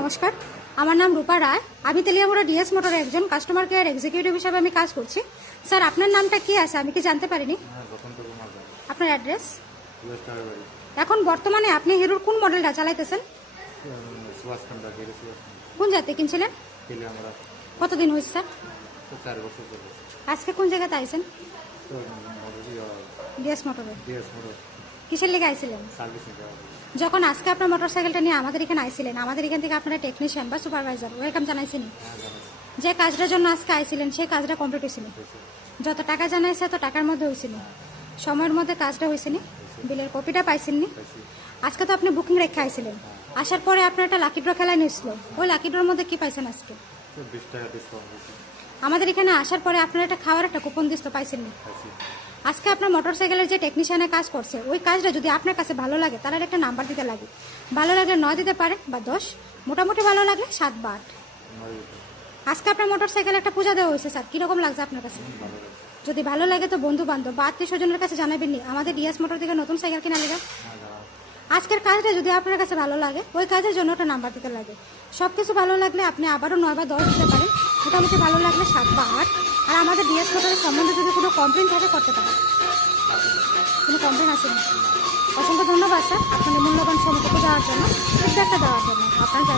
নমস্কার, আমার নাম রূপা রায়। আমি তেলিয়ামুড়া ডিএস মোটরের একজন কাস্টমার কেয়ার এক্সিকিউটিভ হিসাবে আমি কাজ করছি। স্যার, আপনার নামটা কি আছে আমি কি জানতে পারিনি? আপনার অ্যাড্রেস? এখন বর্তমানে আপনি হিরোর কোন মডেলটা চালাইতেছেন? কোন জাতি কিনছিলেন? কতদিন হয়েছে স্যার? আজকে কোন জায়গাতে আইছেন? ডিএস মোটরে। কিসের লেগে আইছিলেন? যখন আজকে আপনার মোটরসাইকেলটা নিয়ে আমাদের এখানে আইছিলেন, আমাদের এখান থেকে আপনারা টেকনিশিয়ান বা সুপারভাইজার ওয়েলকাম জানাইছেন। যে কাজটার জন্য আজকে আইছিলেন সেই কাজটা কমপ্লিট হয়েছিল? যত টাকা জানাইছে তত টাকার মধ্যে হয়েছিল? সময়ের মধ্যে কাজটা হয়েছে নি? বিলের কপিটা পাইছেননি? আজকে তো আপনি বুকিং রেখে আইছিলেন, আসার পরে আপনার একটা লাকি ড্র খেলা নিয়েছিল। ওই লাকি ড্রর মধ্যে কি পাইছেন আজকে? আমাদের এখানে আসার পরে আপনার একটা খাওয়ার একটা কুপন দিস তো পাইছেননি? আজকে আপনার মোটরসাইকেলের যে টেকনিশিয়ানে কাজ করছে ওই কাজটা যদি আপনার কাছে ভালো লাগে তাহলে একটা নাম্বার দিতে লাগে। ভালো লাগলে 9 দিতে পারে বা 10, মোটামুটি ভালো লাগলে 7 বা 8। আজকে আপনার মোটরসাইকেল একটা পূজা দেওয়া হয়েছে স্যার, কিরকম লাগছে আপনার কাছে? যদি ভালো লাগে তো বন্ধু বান্ধব বা আত্মীয় স্বজনের কাছে জানাবেন নি আমাদের ডিএস মোটর থেকে নতুন সাইকেল কিনা লেগে। আজকের কাজটা যদি আপনার কাছে ভালো লাগে ওই কাজের জন্য একটা নাম্বার দিতে লাগে। সব কিছু ভালো লাগলে আপনি আবারও 9 বা 10 দিতে পারেন, মোটামুটি ভালো লাগলে 7 বা 8। আর আমাদের ডিএস মোটরের সম্বন্ধে যদি কোনো কমপ্লেন থাকে করতে পারেন। কোনো কমপ্লেন আসেনি? অসংখ্য ধন্যবাদ স্যার আপনাদের মূল্যবান সময়টুকু দেওয়ার জন্য, ফিডব্যাকটা দেওয়ার জন্য। আপনার